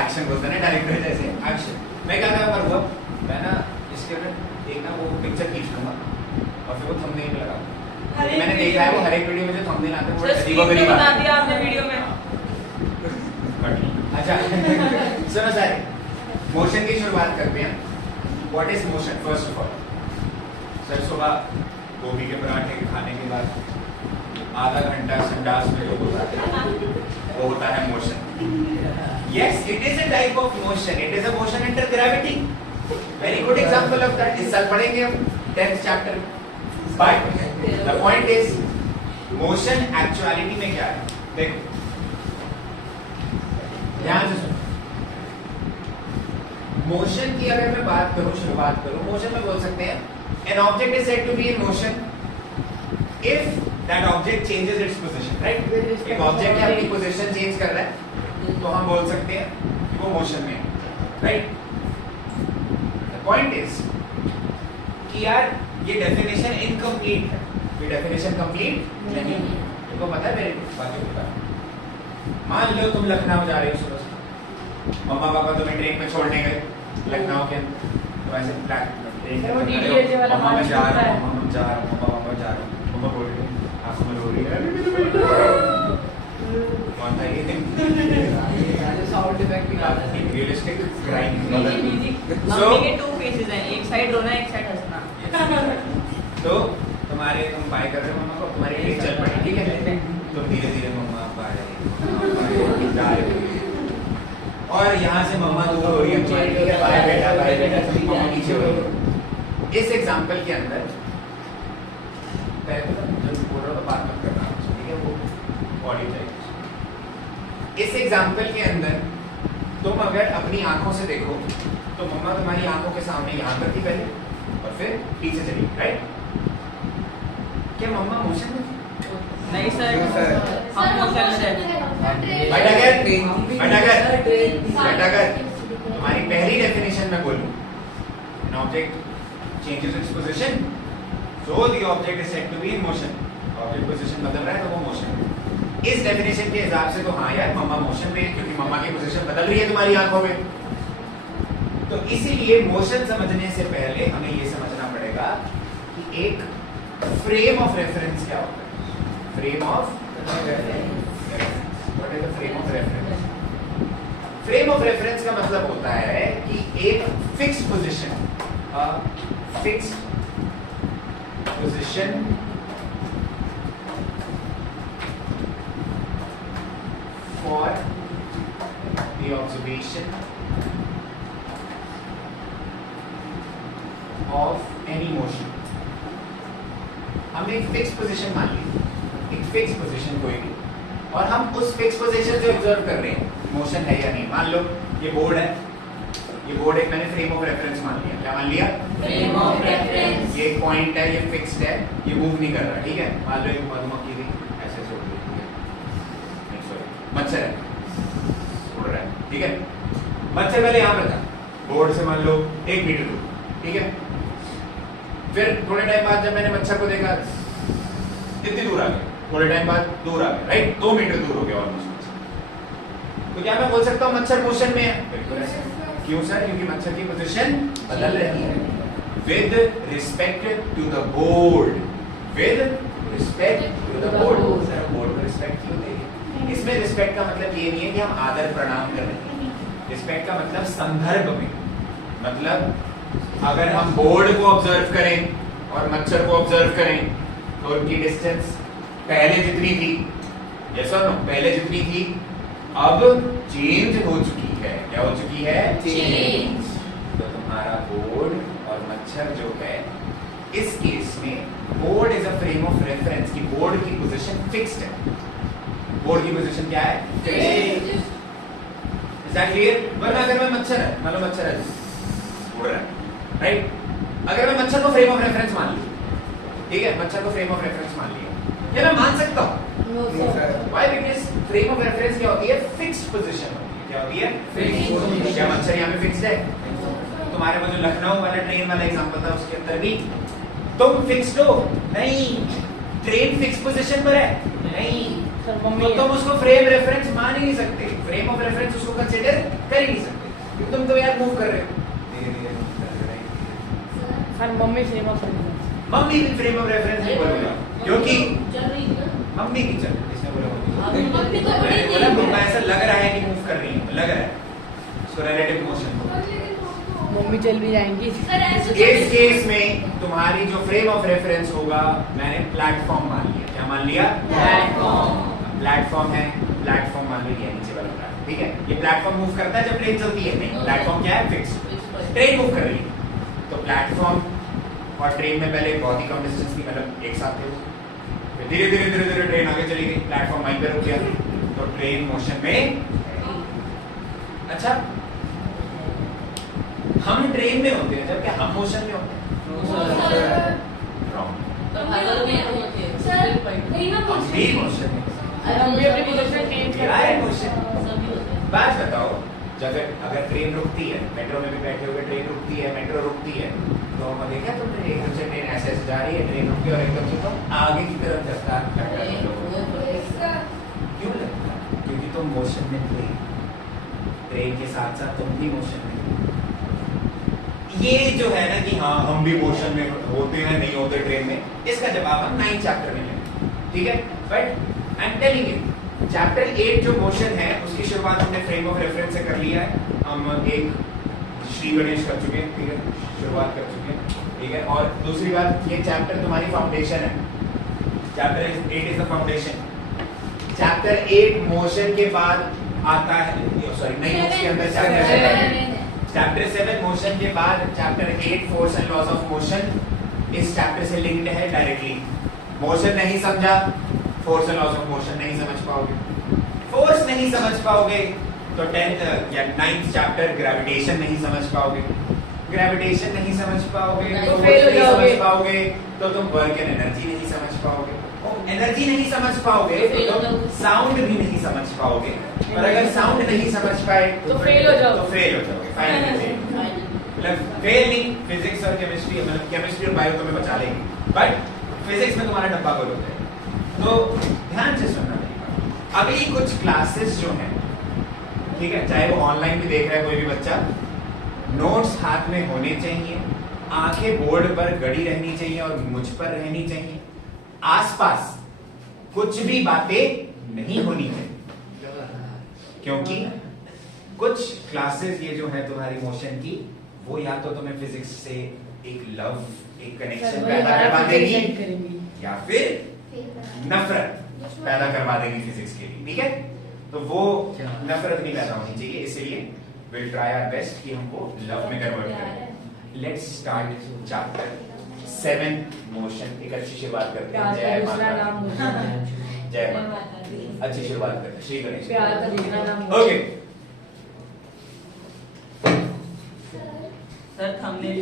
Action बोलते हैं director जैसे एक्शन। मैं क्या करूँगा, मैं ना इसके अंदर एक ना वो पिक्चर खींच लूंगा और फिर वो थंबनेल लगाऊंगा। मैंने देखा है वो हर एक वीडियो में जो थंबनेल आते हैं वो अजीब-गरीब बता दिया आपने वीडियो में। अच्छा सुनो सारे, मोशन की शुरुआत करते हैं। What is motion? First of all, sir सुबह गोभी के पराठे खाने के बाद आधा घंटा संडास में जो होता है वो होता है motion. Yes, it is a type of motion, it is a motion under gravity. Very good example of that. इस साल पढ़ेंगे हम 10th chapter. But the point is motion actuality में क्या है? देखो ध्यान से सुनो। मोशन की अगर मैं बात करूं, शुरुआत करूं, मोशन में बोल सकते हैं an object is said to be in motion if that object changes its position, right? एक ऑब्जेक्ट अपनी पोजीशन चेंज कर रहा है तो हम बोल सकते हैं कि वो मोशन में है, राइट? द पॉइंट इज कि यार ये डेफिनेशन इनकम्प्लीट है, ये डेफिनेशन कंप्लीट नहीं है। तुमको पता है मेरी बातें बता। मान लो तुम लखनऊ जा रहे हो सुबह से, मम्मा पापा तुम्हें ट्रेन में छोड़ने गए लखनऊ के अंदर, तो ऐसे प्लान मम्मा मैं जा रहा हूँ, मम्मा जा रहा हूँ, मम्मा पापा जा रहा हूँ, मम्मा बोल रही है आंखों में रो रही है, कौन था ये? साउंड इफेक्ट भी काफी रियलिस्टिक क्राइम। सो मम्मी के 2 फेसेस हैं, एक साइड रोना एक साइड हंसना। तो तुम बाय कर रहे हो मम्मा को, तुम्हारी ट्रेन चल पड़ी, ठीक है? तो धीरे धीरे मम्मा आ रही है और यहाँ से मम्मा दूर हो रही है, बाय बेटा बाय बेटा, मम्मा पीछे हो रही है। इस एग्जांपल के अंदर पहले तो जो बोल रहा था बात मत करना, ठीक है? वो बॉडी चाहिए। इस एग्जांपल के अंदर तुम अगर अपनी आंखों से देखो तो मम्मा तुम्हारी आंखों के सामने यहाँ पर थी पहले और फिर पीछे चली, राइट? क्या मम्मा मोशन में? नहीं सर, हम मोशन में बट अगर तुम्हारी पहली डेफिनेशन में बोलूं, an object changes its position, so the object is said to be in motion. Object position बदल रहा है तो वो मोशन है। इस डेफिनेशन के हिसाब से तो हाँ यार मम्मा मोशन में, क्योंकि मम्मा की पोजीशन बदल रही है तुम्हारी आंखों में। तो इसीलिए मोशन समझने से पहले हमें ये समझना पड़ेगा कि एक फ्रेम ऑफ रेफरेंस क्या होता है। Frame of what is the frame of reference? Frame of reference का मतलब होता है कि एक fix position, fix position for the observation of any motion. हमने एक फिक्स पोजीशन मान ली, एक फिक्स पोजीशन कोई भी, और हम उस फिक्स पोजीशन से ऑब्जर्व कर रहे हैं मोशन है या नहीं। मान लो ये बोर्ड है, ये बोर्ड एक मैंने फ्रेम ऑफ रेफरेंस मान लिया। क्या मान लिया? Frame of reference. ये पॉइंट है, ये फिक्स्ड है, ये मूव नहीं कर रहा, ठीक है? मान लो एक मधुमक्खी थी ऐसे से उड़ रही है, नहीं सॉरी मच्छर है उड़ रहा है, ठीक है? मच्छर पहले यहाँ पर था, बोर्ड से मान लो 1 मीटर दूर, ठीक है? फिर थोड़े टाइम बाद जब मैंने मच्छर को देखा इतनी दूर आ गया, थोड़े टाइम बाद दूर आ गया, राइट? 2 मीटर दूर हो गया ऑलमोस्ट। तो क्या मैं बोल सकता हूँ मच्छर मोशन में है? बिल्कुल ऐसे। क्यों सर? क्योंकि मच्छर की पोजीशन बदल रही है with respect to the board, with respect to the board. Sir board को रिस्पेक्ट क्यों देंगे? इसमें रिस्पेक्ट का मतलब ये नहीं है कि हम आदर प्रणाम कर रहे हैं। रिस्पेक्ट का मतलब संदर्भ में, मतलब अगर हम बोर्ड को ऑब्जर्व करें और मच्छर को ऑब्जर्व करें तो उनकी डिस्टेंस पहले जितनी थी, यस और नो, पहले जितनी थी अब चेंज हो चुकी है। क्या हो चुकी है? चेंज। तो तुम्हारा बोर्ड और मच्छर जो है, इस केस में board is a frame of reference की बोर्ड की पोजीशन फिक्स्ड है। बोर्ड की पोजीशन क्या है? फिक्स्ड। Is that clear? वरना अगर मैं मच्छर है, मान लो मच्छर है उड़ रहा है, राइट? अगर मैं मच्छर को फ्रेम ऑफ रेफरेंस मान लूं, ठीक है? मच्छर को फ्रेम ऑफ रेफरेंस मान लिया, क्या मैं मान सकता हूं? Why? Because frame of reference क्या होती है? फिक्स्ड पोजीशन होती है। क्या होती है? फिक्स्ड। क्या मच्छर यहाँ पे फिक्स्ड है? तुम्हारे वो जो लखनऊ वाला ट्रेन वाला एग्जांपल था उसके अंदर भी तुम फिक्स्ड हो? नहीं। ट्रेन फिक्स पोजीशन पर है? नहीं। सर मम्मी तो तुम उसको फ्रेम रेफरेंस मान ही नहीं सकते, फ्रेम ऑफ रेफरेंस उसको कंसीडर कर ही नहीं सकते, क्योंकि तुम तो यार मूव कर रहे हो धीरे धीरे move कर रहे हो। Sir mummy frame of reference. Mummy भी फ्रेम ऑफ रेफरेंस नहीं बोलूंगा, क्योंकि चल रही है मम्मी की चल किसने बोला मम्मी? मम्मी तो बड़ी मैंने बोला मम्मा ऐसा लग रहा है कि मूव कर रही है, लग रहा है उसको रिलेटिव मोशन। मम्मी चल भी जाएंगी। सर ऐसे इस केस में तुम्हारी जो फ्रेम ऑफ रेफरेंस होगा मैंने प्लेटफॉर्म मान लिया। क्या मान लिया? प्लेटफॉर्म है, प्लेटफॉर्म मान लिया नीचे वाला प्लेटफॉर्म, ठीक है। ये प्लेटफॉर्म मूव करता है जब ट्रेन चलती है, नहीं प्लेटफॉर्म क्या है? फिक्स। ट्रेन मूव कर रही है तो प्लेटफॉर्म और ट्रेन में पहले बहुत ही कम डिस्टेंस थी, मतलब एक साथ थे, फिर धीरे धीरे धीरे धीरे ट्रेन आगे चली गई, प्लेटफॉर्म वहीं पे रुक गया, तो ट्रेन मोशन में। अच्छा, हम ट्रेन में होते हैं जबकि हम मोशन में होते हैं। Wrong. सर कहीं ना हम भी मोशन में, हम भी अपनी पोजीशन चेंज क्या है करते मोशन? सभी होते हैं बात बताओ, जब अगर ट्रेन रुकती है, मेट्रो में भी बैठे हुए, ट्रेन रुकती है, मेट्रो रुकती है, तो हम देखा तुमने एकदम से ट्रेन ऐसे ऐसे जा रही है, ट्रेन रुकती है और एकदम से तो आगे की तरफ धक्का लगता है तुम लोगों को। क्यों लगता है? क्योंकि तुम मोशन में थे, ट्रेन के साथ साथ तुम भी मोशन में थे। ये जो है ना कि हाँ हम भी मोशन में होते हैं नहीं होते ट्रेन में, इसका जवाब हम 9 चैप्टर में लेंगे, ठीक है। But I am telling you chapter 8 जो मोशन है उसकी शुरुआत हमने फ्रेम ऑफ रेफरेंस से कर लिया है। हम एक श्री गणेश कर चुके हैं, ठीक है, शुरुआत कर चुके हैं, ठीक है। और दूसरी बात, ये चैप्टर तुम्हारी फाउंडेशन है, chapter 8 is the foundation. Chapter 8 motion के बाद आता है, सॉरी नहीं, उसके अंदर चैप्टर 7 मोशन के बाद chapter 8 force and laws of motion इस चैप्टर से लिंक्ड है डायरेक्टली। मोशन नहीं समझा, force and laws of motion नहीं समझ पाओगे, फोर्स नहीं समझ पाओगे तो 10th या 9th चैप्टर ग्रेविटेशन नहीं समझ पाओगे, ग्रेविटेशन नहीं समझ पाओगे तो फेल हो नहीं जाओगे। समझ पाओगे तो तुम वर्क एंड एनर्जी नहीं समझ पाओगे, एनर्जी नहीं समझ पाओगे तो तुम साउंड भी नहीं समझ पाओगे, और अगर साउंड नहीं समझ पाए तो फेल हो जाओगे। तो फेल हो जाओगे, फाइनली फेल। मतलब फेल नहीं, फिजिक्स और केमिस्ट्री, मतलब केमिस्ट्री और बायो तुम्हें बचा लेंगे, बट फिजिक्स में तुम्हारा डब्बा गोल होता है। तो ध्यान से सुनना मेरी बात। अगली कुछ क्लासेस जो हैं, ठीक है, चाहे वो ऑनलाइन भी देख रहा है कोई भी बच्चा, नोट्स हाथ में होने चाहिए, आंखें बोर्ड पर गड़ी रहनी चाहिए और मुझ पर रहनी चाहिए, आसपास कुछ भी बातें नहीं होनी चाहिए, क्योंकि कुछ क्लासेस ये जो है तुम्हारी मोशन की, वो या तो तुम्हें फिजिक्स से एक लव, एक कनेक्शन पैदा करवा देगी या फिर नफरत पैदा करवा देगी फिजिक्स के लिए, ठीक है। तो वो नफरत नहीं पैदा होनी चाहिए, इसलिए विल ट्राई आवर बेस्ट कि हमको लव में कन्वर्ट करें। Let's start chapter 7 motion. एक अच्छी शुरुआत करते हैं, जय माता दी। जय माता, अच्छी शुरुआत करते हैं, श्री गणेश। प्यार का दूसरा नाम ओके सर थंबनेल